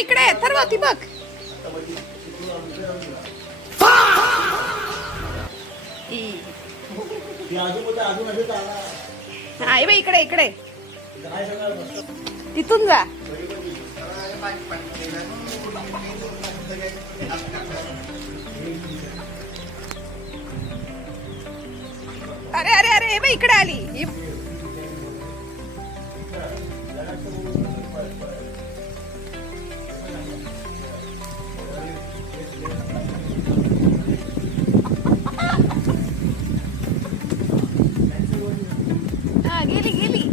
इकडे अथर्व ती बघ. हा ये बाई इकडे इकडे तिथून जा. अरे अरे अरे बाई इकडे आली. हा गेली गेली.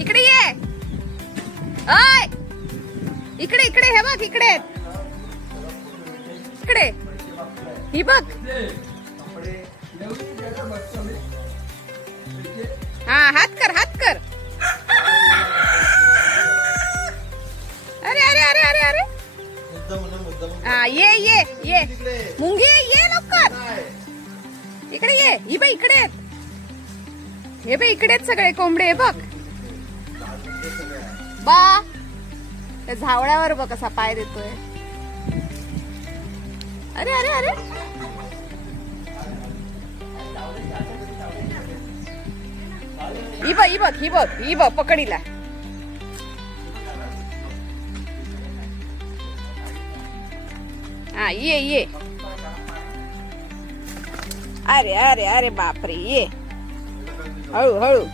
इकडे ये. ओय इकडे इकडे हे बघ इकडे इकडे ही बघ. हा हात कर हात कर. अरे अरे अरे अरे अरे हा ये ये ये मुंगी ये लवकर इकडे ये. ही बाई इकडे हे बाई इकडेच सगळे कोंबडे. हे बघ बा त्या झावळ्यावर बघ कसा पाय देतोय. अरे अरे अरे ही बघ ही बघ ही बघ ही बघ पकडीला. हा ये ये. अरे अरे अरे बापरे ये हळू हळू.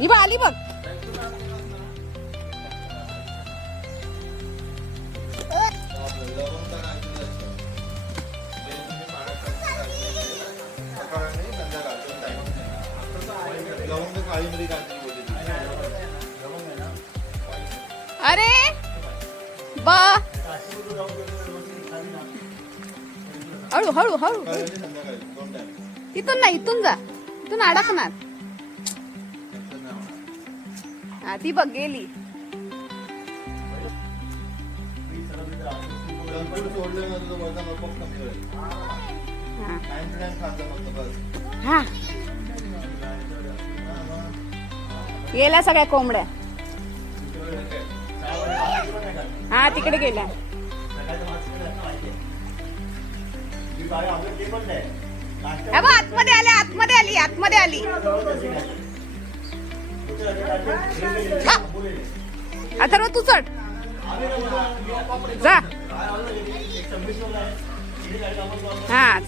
ही बघ आली बघ. अरे बा हळू हळू हळू. तिथून नाही इथून जा. इथून अडकणार. हा ती बघ गेली. हा गेल्या सगळ्या कोंबड्या. हा तिकडे गेल्या. आतमध्ये आल्या आतमध्ये आली आतमध्ये आली. अथर्व तू चढ जा. हा